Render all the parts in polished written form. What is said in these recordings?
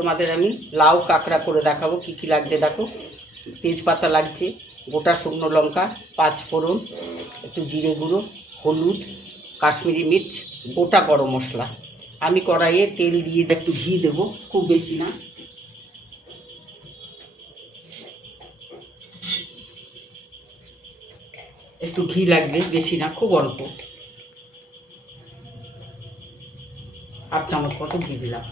তোমাদের আমি লাউ কাঁকড়া করে দেখাবো কি কি লাগছে। দেখো, তেজপাতা লাগছে, গোটা শুকনো লঙ্কা, 5 ফোড়ন, একটু জিরে গুঁড়ো, হলুদ, কাশ্মীরি মির্চ, গোটা গরম মশলা। আমি কড়াইয়ে তেল দিয়ে একটু ঘি দেবো, খুব বেশি না। একটু ঘি লাগবে, বেশি না, খুব অল্প, 1 চামচ মতো ঘি দিলাম।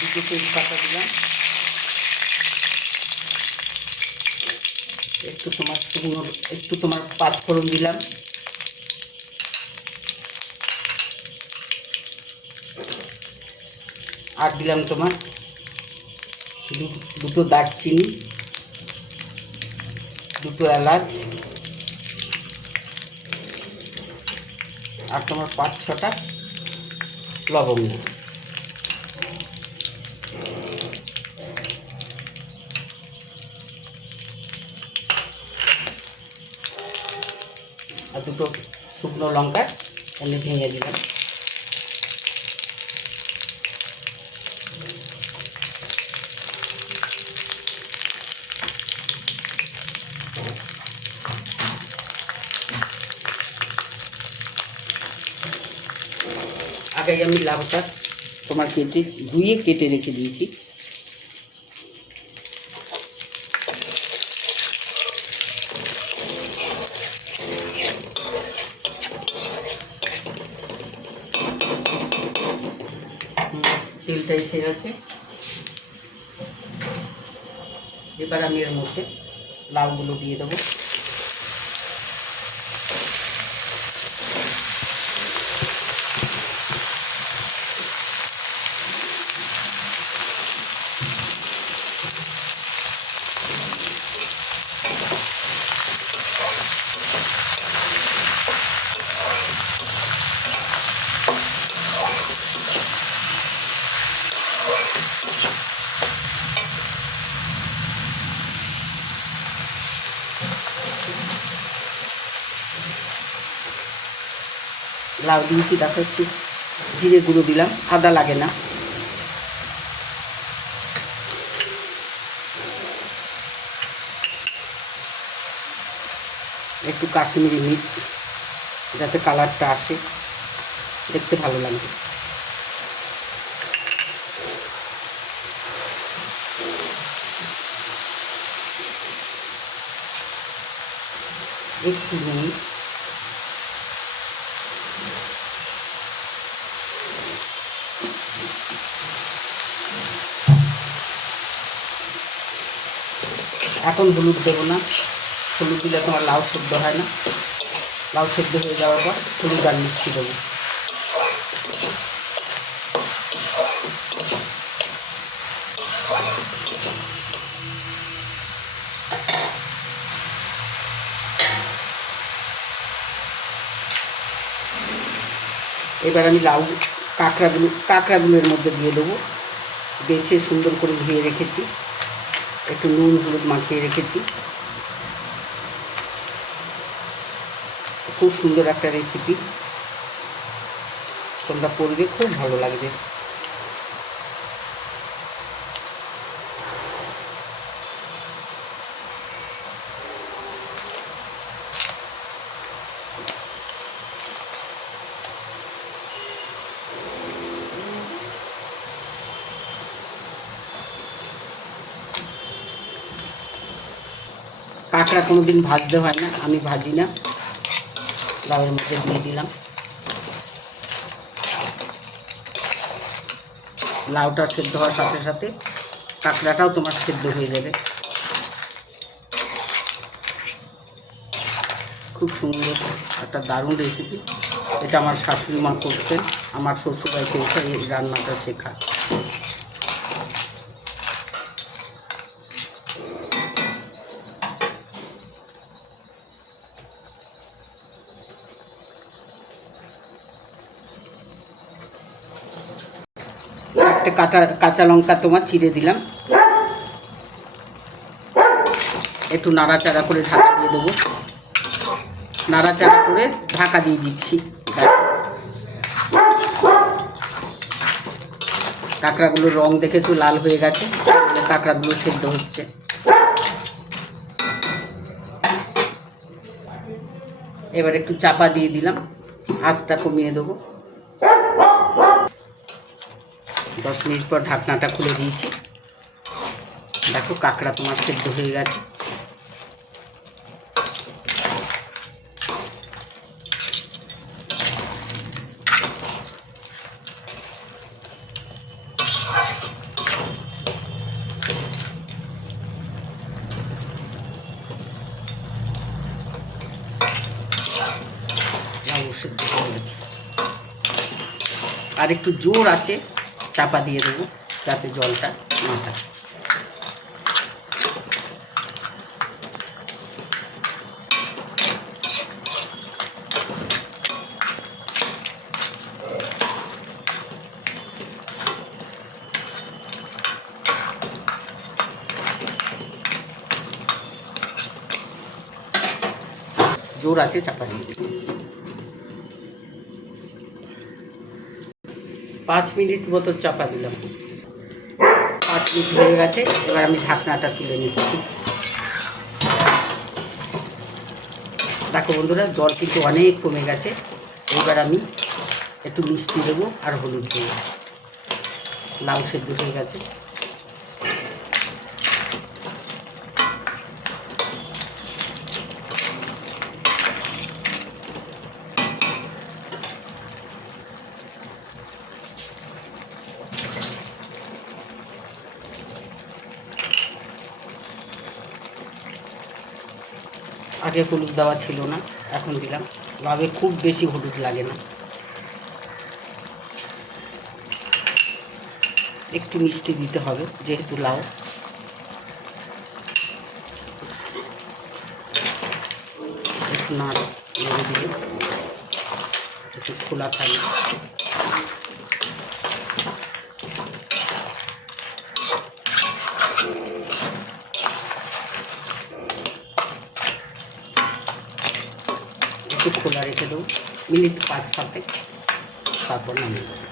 দুটো তেজপাতা দিলাম, একটু তোমার 5 ফোড়ন দিলাম, আর দিলাম তোমার দুটো দারচিনি, দুটো এলাচ, আর তোমার 5-6টা লবঙ্গ। আর দুটো শুকনো লঙ্কা এনে ভেঙে দিলাম। আগে আমি লাউটা তোমার ধুয়ে কেটে রেখে দিয়েছি। তেলটা এসে গেছে, এবার আমি এর মধ্যে লাউগুলো দিয়ে দেবো। লাউ দিয়েছি, দেখো একটু জিরে গুঁড়ো দিলাম, আদা লাগে না। একটু কাশ্মীরি মির্চ, যাতে কালারটা আসে, দেখতে ভালো লাগবে। একটু নুন, এখন হলুদ দেবো না, হলুদ দিলে তোমার লাউ সেদ্ধ হয় না। লাউ সেদ্ধ হয়ে যাওয়ার পর হলুদ আর মিষ্টি দেবো। এবার আমি কাঁকড়াগুলোর মধ্যে দিয়ে দেবো। বেছে সুন্দর করে ধুয়ে রেখেছি, একটু নুন হলুদ মাখিয়ে রেখেছি। খুব সুন্দর একটা রেসিপি, তোমরা করবে, খুব ভালো লাগবে। কাঁকড়া কোনোদিন ভাজতে হয় না, আমি ভাজি না, লাউয়ের মধ্যে দিয়ে দিলাম। লাউটা সেদ্ধ হওয়ার সাথে সাথে কাঁকড়াটাও তোমার সেদ্ধ হয়ে যাবে। খুব সুন্দর একটা দারুণ রেসিপি। এটা আমার শাশুড়ি মা করতেন, আমার শ্বশুরবাড়িতে এসে এই রান্নাটা শেখা। চারটে কাঁচা লঙ্কা তোমার চিড়ে দিলাম, একটু নাড়াচাড়া করে ঢাকা দিয়ে দেবো। নাড়াচাড়া করে ঢাকা দিয়ে দিচ্ছি। কাঁকড়াগুলোর রং দেখেছো লাল হয়ে গেছে, কাঁকড়াগুলো সেদ্ধ হচ্ছে। এবার একটু চাপা দিয়ে দিলাম, আঁচটা কমিয়ে দেবো। 10 মিনিট পর ঢাকনাটা খুলে দিয়েছি। দেখো কাঁকড়া তোমার সেদ্ধ হয়ে গেছে। সেদ্ধ হয়ে গেছে। আর একটু জোর আছে চাপা দিয়ে দেবো যাতে জলটা না থাকে। জোর আছে চাপা দিয়ে দেবো। 5 মিনিট মতো চাপা দিলাম। 5 মিনিট হয়ে গেছে। এবার আমি ঢাকনাটা তুলে নিচ্ছি। দেখো বন্ধুরা জল কিন্তু অনেক কমে গেছে। এবার আমি একটু মিষ্টি দেবো আর হলুদ দেবো। লাউ সেদ্ধ হয়ে গেছে। আগে হলুদ দেওয়া ছিল না, এখন দিলাম। লাউয়ে খুব বেশি হলুদ লাগে না, একটু মিষ্টি দিতে হবে যেহেতু লাউ। একটু নাড়ে দিয়ে একটু খোলা থাকবে। একটু খোলা রেখে দেবো মিনিট 5-7, তারপর নামিয়ে দেবো।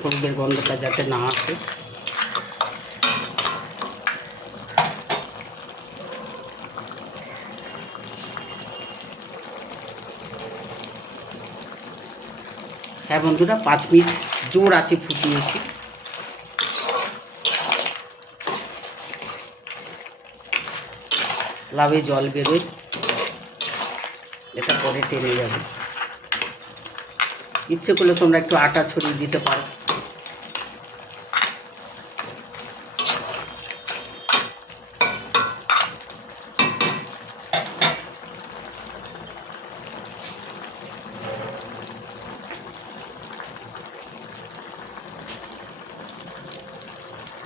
হলুদের গন্ধটা যাতে না আসে। হ্যাঁ বন্ধুরা 5 মিনিট জোর আছে ফুটিয়েছি। লাউয়ে জল বেরোয়, এটা পরে টেনে যাবে। ইচ্ছে করলে তোমরা একটু আটা ছড়িয়ে দিতে পারো।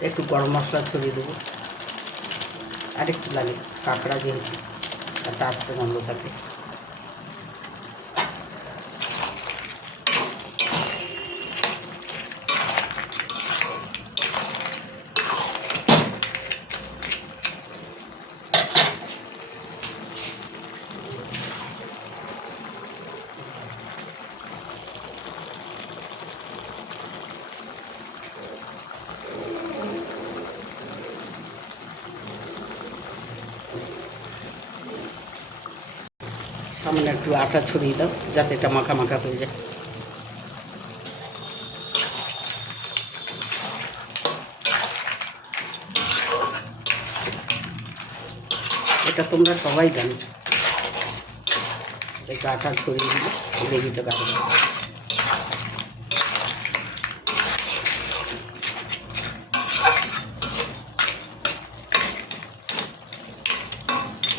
একটু গরম মশলা ছড়িয়ে দেবো, আর একটু লাগে, কাঁকড়া যেহেতু একটা আস্তে গন্ধ থাকে। সামনে একটু আটা ছড়িয়ে দাও যাতে এটা মাখা মাখা হয়ে যায়। এটা তোমরা সবাই জানো। একটু আটা ছড়িয়ে দিলে গ্রেভিটা বাড়বে।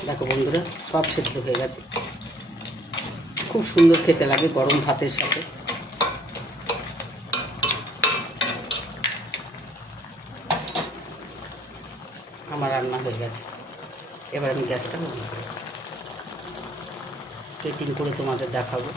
দেখো বন্ধুরা সব সেদ্ধ হয়ে গেছে। খুব সুন্দর খেতে লাগে গরম ভাতের সাথে। আমার রান্না হয়ে গেছে। এবার আমি গ্যাসটা বন্ধ করে প্লেটিং করে তোমাদের দেখাবো।